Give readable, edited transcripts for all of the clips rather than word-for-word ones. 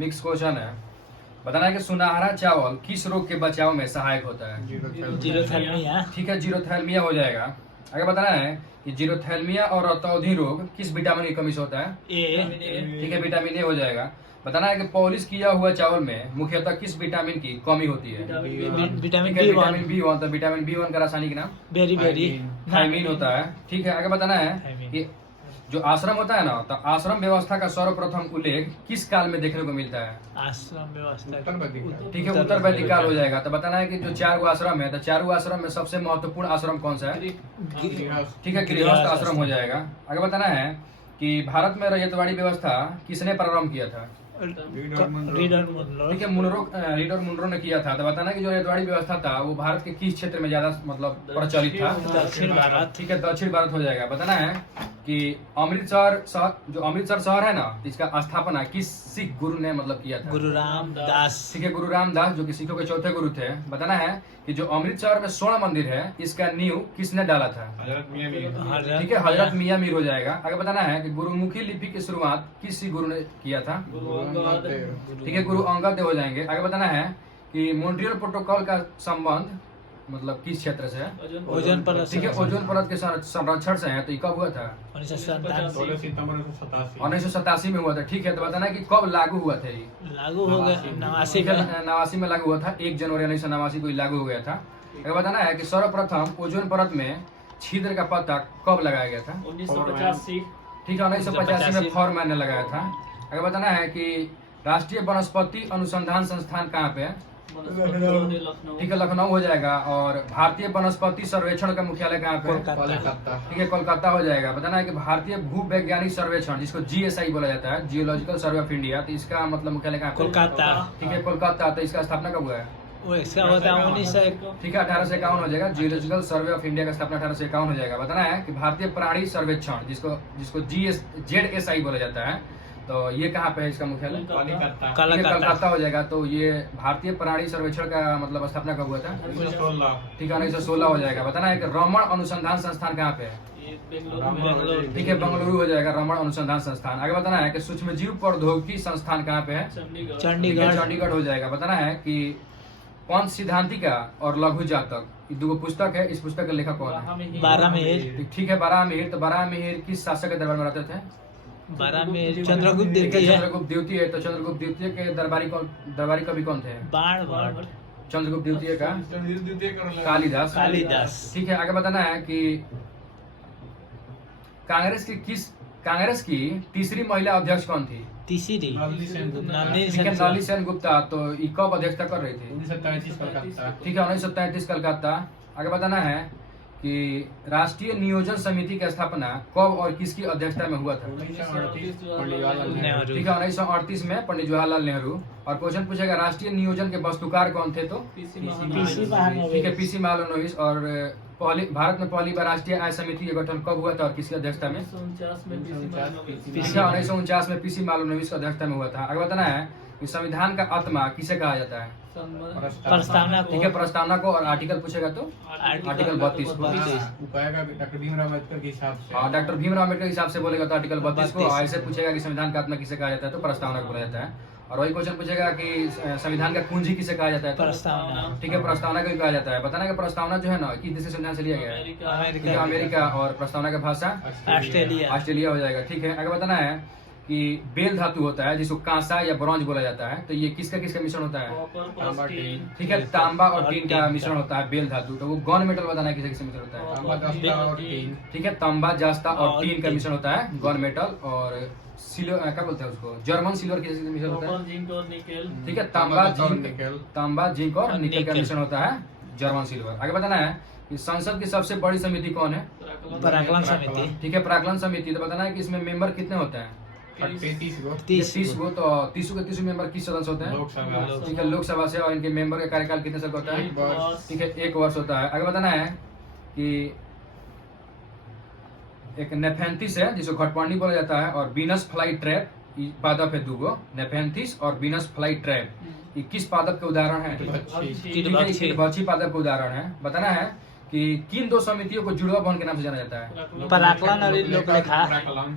Mix question है। बताना है कि सुनहरा चावल किस रोग के बचाव में सहायक होता है? जीरोथैल्मिया। ठीक है, जीरोथैल्मिया हो जाएगा। आगे बताना है कि जीरोथैल्मिया और रतौंधी रोग किस विटामिन की कमी से होता है? ए। ठीक है, विटामिन ए हो जाएगा। बताना है कि पॉलिश किया हुआ चावल में मुख्यतः किस विटामिन की कमी होती है? विटामिन ठीक है, बी विटामिन वन। B1। तो विटामिन B1 का रासायनिक नाम वेरी थायमीन होता है। ठीक है, आगे बताना है थायमीन। कि जो आश्रम होता है ना, तो आश्रम व्यवस्था का सर्वप्रथम उल्लेख किस काल में देखने को मिलता है? आश्रम व्यवस्था। ठीक है, उत्तर वैदिक काल हो जाएगा। तो बताना है कि जो 4 आश्रम है, तो 4 आश्रम में सबसे महत्वपूर्ण आश्रम कौन सा है? ठीक है, गृहस्थ आश्रम हो जाएगा। आगे बताना है कि भारत में रैयतवाड़ी व्यवस्था किसने प्रारंभ किया था? Reader Munro. ठीक है, रीडर मुनरो ने किया था। तो बताना कि जो रैयतवाड़ी व्यवस्था था वो भारत के किस क्षेत्र में ज्यादा मतलब प्रचलित था? दक्षिण भारत। ठीक है, दक्षिण भारत हो जाएगा। बताना है कि जो अमृतसर शहर है ना, इसका स्थापना किस सिख गुरु ने मतलब किया था? गुरु रामदास। ठीक है, गुरु रामदास, जो कि सिखों के चौथे गुरु थे। बताना है कि जो अमृतसर में स्वर्ण मंदिर है, इसका नींव किसने डाला था? ठीक है, हजरत मियां मीर हो जाएगा। आगे बताना है कि गुरुमुखी लिपि की शुरुआत किस गुरु ने किया था? ठीक है, गुरु अंगद देव हो जाएंगे। आगे बताना है कि मॉन्ट्रियल प्रोटोकॉल का संबंध मतलब किस क्षेत्र से है? ओजोन परत। ठीक है, ओजोन परत के संरक्षण से है। तो ये कब हुआ था? 1987 में हुआ था। ठीक है, तो बताना है कि कब लागू हुआ था ये? लागू हो गया 89 में। 89 में लागू हुआ था। 1 जनवरी 1989 को ये लागू हो गया था। आगे बताना है कि सर्वप्रथम ओजोन परत में छिद्र का पता कब लगाया गया था? 1985। ठीक है, 1985 में फॉरमैन ने लगाया था। आगे बताना है कि राष्ट्रीय वनस्पति अनुसंधान संस्थान कहाँ पे है? लखनऊ। ठीक है, लखनऊ हो जाएगा। और भारतीय वनस्पति सर्वेक्षण का मुख्यालय कहाँ पे है? कोलकाता। ठीक है, कोलकाता हो जाएगा। बताना है कि भारतीय भूवैज्ञानिक सर्वेक्षण, जिसको GSI बोला जाता है, जियोलॉजिकल सर्वे ऑफ इंडिया, तो इसका मतलब मुख्यालय कहाँ पे? कोलकाता। ठीक है, कोलकाता। तो इसका स्थापना कब हुआ है? वो इसका होता है 1901। ठीक है, 1851 हो जाएगा। जियोलॉजिकल सर्वे ऑफ इंडिया का स्थापना 1851 हो जाएगा। बताना है कि भारतीय प्राणी सर्वेक्षण, जिसको ZSI बोला जाता है, तो ये कहाँ पे है इसका मुख्यालय? ठीक है, कोलकाता हो जाएगा। तो ये भारतीय प्राणी सर्वेक्षण का मतलब स्थापना कब हुआ था? ठीक है, 1916 हो जाएगा। बताना है कि रमण अनुसंधान संस्थान कहाँ पे है? ठीक है, बेंगलुरु हो जाएगा रमण अनुसंधान संस्थान। आगे बताना है कि सूक्ष्मजीव प्रौद्योगिकी संस्थान कहाँ पे है? चंडीगढ़ हो जाएगा। बताना है कि पंच सिद्धांतिका और लघु जातक, ये 2 पुस्तक है। इस पुस्तक के लेखक कौन है? बारामीर। ठीक है, बारामीर। तो बारामीर किस शासक के दरबार में रहते थे? बारामीर चंद्रगुप्त ठीक है, द्वितीय। चंद्रगुप्त द्वितीय है। तो चंद्रगुप्त द्वितीय के दरबारी कवि कौन थे? बाण। चंद्रगुप्त द्वितीय का कालिदास। ठीक है, आगे बताना है कि कांग्रेस की तीसरी महिला अध्यक्ष कौन थी? तीसरी ठीक है, नली सेन गुप्ता। तो ये कब अध्यक्षता कर रही थी? ठीक है, 1933 कलकत्ता। आगे बताना है कि राष्ट्रीय नियोजन समिति की स्थापना कब और किसकी अध्यक्षता में हुआ था? ठीक है, 1938 में पंडित जवाहरलाल नेहरू। और क्वेश्चन पूछेगा राष्ट्रीय नियोजन के वस्तुकार कौन थे? तो ठीक है, PC महालनोबिस। और भारत में पहली बार राष्ट्रीय आय समिति का गठन कब हुआ था और किसकी अध्यक्षता में? 1949 में PC महालनोबिस की अध्यक्षता में हुआ था। आगे बताना है कि संविधान का आत्मा किसे कहा जाता है? प्रस्तावना को। ठीक है, प्रस्तावना को। और आर्टिकल पूछेगा तो आर्टिकल 32 को। डॉक्टर भीमराव अम्बेडकर के हिसाब से। हाँ, डॉक्टर भीमराव अम्बेडकर के हिसाब से बोलेगा तो आर्टिकल 32 को। और ऐसे पूछेगा कि संविधान का आत्मा किसे कहा जाता है? तो प्रस्तावना को बोला जाता है। और वही क्वेश्चन पूछेगा कि संविधान का कुंजी किसे कहा जाता है? प्रस्तावना। ठीक है, प्रस्तावना को भी कहा जाता है। बताना कि प्रस्तावना जो है ना, किस देश से संविधान से लिया गया है? ठीक है, अमेरिका। और प्रस्तावना का भाषा ऑस्ट्रेलिया हो जाएगा। ठीक है, आगे बताना है कि बेल धातु होता है जिसको कांसा या ब्रॉन्ज बोला जाता है, तो ये किसका मिश्रण होता है? ठीक है, तांबा और टीन का मिश्रण होता है बेल धातु। तो वो गन मेटल बताना है किसका मिश्रण होता है? ठीक है, तांबा जास्ता और टीन का मिश्रण होता है गन मेटल। और सिल्वर क्या बोलते हैं उसको? जर्मन सिल्वर किसका मिश्रण होता है? ठीक है, तांबा जिंक और निकल का मिश्रण होता है जर्मन सिल्वर। आगे बताना है कि संसद की सबसे बड़ी समिति कौन है? पराकलन समिति। ठीक है, पराकलन समिति। तो बताना है कि इसमें मेंबर कितने होते हैं? 30 गो। तो 30 मेंबर किस सदन से होते हैं? ठीक है, लोकसभा से। और इनके मेंबर का कार्यकाल कितने साल का होता है? ठीक है, 1 वर्ष होता है। आगे बताना है कि एक नेफेंथिस है जिसको घटपर्णी बोला जाता है। और बीनस फ्लाई ट्रैप पादप है 2 गो, नेफेंथिस और बीनस फ्लाई ट्रैप। ये किस पादप के उदाहरण है? कीटभक्षी पादप के उदाहरण है। बताना है कि किन 2 समितियों को जुड़वा भवन के नाम से जाना जाता है? पराकलन और लोकलेखा।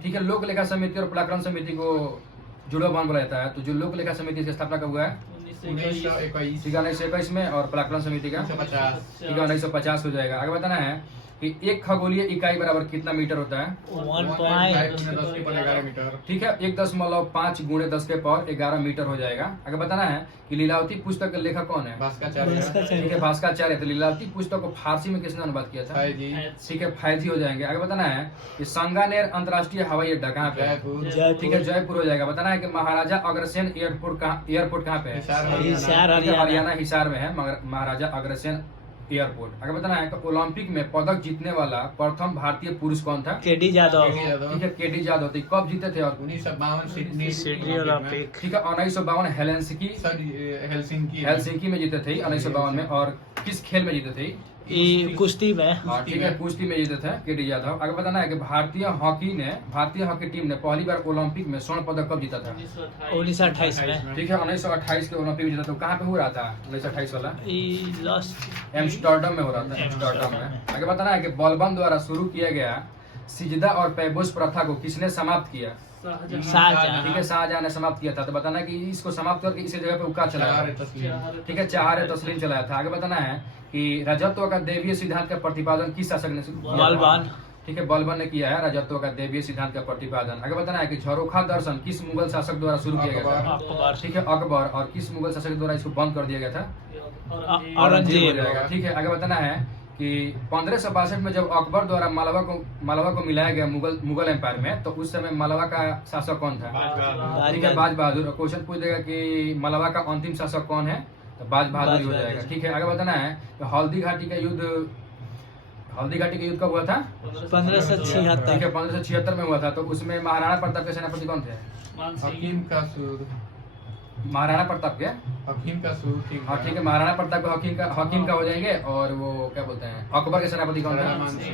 ठीक है, लोकलेखा समिति और पराकलन समिति को जुड़वा भवन बोला जाता है। तो जो लोक लेखा समिति की स्थापना कब हुआ है? 1921 ठीक है 1921 में। और प्राक्कलन समिति का 1950 ठीक है 1950 हो जाएगा। आगे बताना है कि एक खगोलीय इकाई बराबर कितना मीटर होता है? 1.5 मीटर। ठीक है 1.5 गुणे 10 के पावर 11 मीटर हो जाएगा। आगे बताना है कि लीलावती पुस्तक के लेखक कौन है? भास्कराचार्य ठीक है भास्कराचार्य। तो लीलावती पुस्तक को फारसी में किसने अनुवाद किया था? जी ठीक है फैजी हो जाएंगे। आगे बताना है कि सांगानेर अंतर्राष्ट्रीय हवाई अड्डा कहाँ पे है? जयपुर ठीक है जयपुर हो जाएगा। बताना है कि महाराजा अग्रसेन एयरपोर्ट कहाँ पे है? हिसार ठीक है, हरियाणा। हरियाणा हिसार में है महाराजा अग्रसेन एयरपोर्ट। आगे बताना है कि ओलंपिक में पदक जीतने वाला प्रथम भारतीय पुरुष कौन था? केडी जादव। ठीक है केडी यादव थे। कब जीते थे? और 1952 सिडनी ओलंपिक। ठीक है 1952 हेलसिंकी हेलसिंकी में जीते थे 1952 में। और किस खेल में जीते थे? ये कुश्ती में। हाँ ठीक है कुश्ती में जीते थे केडी यादव। आगे बताना है कि भारतीय हॉकी टीम ने पहली बार ओलंपिक में स्वर्ण पदक कब जीता था? 1928 में। ठीक है 1928 के ओलंपिक में जीता था। कहाँ पे हो रहा था 1928 वाला? ये लॉस्ट एम्स्टर्डम में हो रहा था। एम्स्टर्डम में। आगे बताना है कि बलबन द्वारा शुरू किया गया सिजदा और पैबोस प्रथा को किसने समाप्त किया? शाहजहां। ठीक है शाहजहां ने समाप्त किया था। तो बताना है कि इसको समाप्त करके इसी जगह पे उक्का चलाया था। ठीक है चहार तस्लीम चलाया था। आगे बताना है कि राजत्व का देवीय सिद्धांत का प्रतिपादन किस शासक ने किया? बलबन। ठीक है बलबन ने किया है राजत्व का देवीय सिद्धांत का प्रतिपादन। आगे बताना है कि झरोखा दर्शन किस मुगल शासक द्वारा शुरू किया गया था? अकबर। ठीक है अकबर। और किस मुगल शासक द्वारा इसको बंद कर दिया गया था? औरंगजेब। औरंगजेब हो जाएगा। ठीक है आगे बताना है कि 1562 में जब अकबर द्वारा मालवा को मिलाया गया मुगल एम्पायर में, तो उस समय मालवा का शासक कौन था? ठीक है बाज बहादुर। क्वेश्चन पूछ देगा कि मालवा का अंतिम शासक कौन है? तो बाज बहादुर ही हो जाएगा। ठीक है आगे बताना है तो हल्दी घाटी का युद्ध कब हुआ था? 1576। ठीक है 1576 में हुआ था। तो उसमें महाराणा प्रताप के सेनापति कौन थे? हकीम का सूर महाराणा प्रताप के हकीम का सूर ठीक हाँ ठीक है महाराणा प्रताप को हकीम का हो जाएंगे। और वो क्या बोलते हैं अकबर के सेनापति कौन था?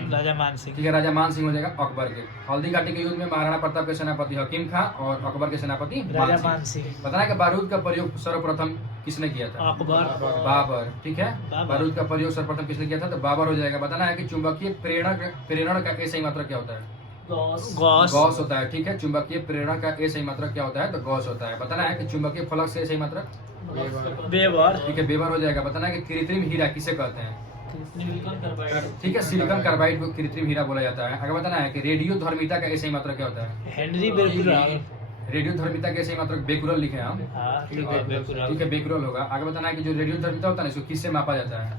राजा मान सिंह। ठीक है राजा मान सिंह हो जाएगा अकबर के। हल्दी घाटी के युद्ध में महाराणा प्रताप के सेनापति हकीम खां और अकबर के सेनापति राजा मान सिंह। बताना कि बारूद का प्रयोग सर्वप्रथम किसने किया था? अकबर। बाबर। ठीक है बाबर। बारूद का प्रयोग सर्वप्रथम किसने किया था? तो बाबर हो जाएगा। बताना है कि चुंबकीय प्रेरण का सही मात्रा क्या होता है? गॉस। गॉस होता है। ठीक है चुंबकीय प्रेरण का सही मात्रक क्या होता है? तो गॉस होता है। बताना है कि चुंबकीय फलक से सही मात्रक? वेबर। ठीक है वेबर हो जाएगा। बताना है कि कृत्रिम हीरा किसे कहते हैं? ठीक है सिलिकॉन कार्बाइड को कृत्रिम हीरा बोला जाता है। आगे बताना है कि रेडियो धर्मिता का सही मात्रक क्या होता है? Henry Becquerel. रेडियो धर्मिता के सही मात्रक बेकुरल लिखे हैं हम। हाँ ठीक है बेकुरल। ठीक है बेकुरल होगा। आगे बताना है कि जो रेडियो धर्मिता होता है ना इसको किससे मापा जाता है?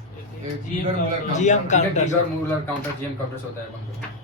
जीएम ठीक है counter. Tiger Muller counter GM counter होता है।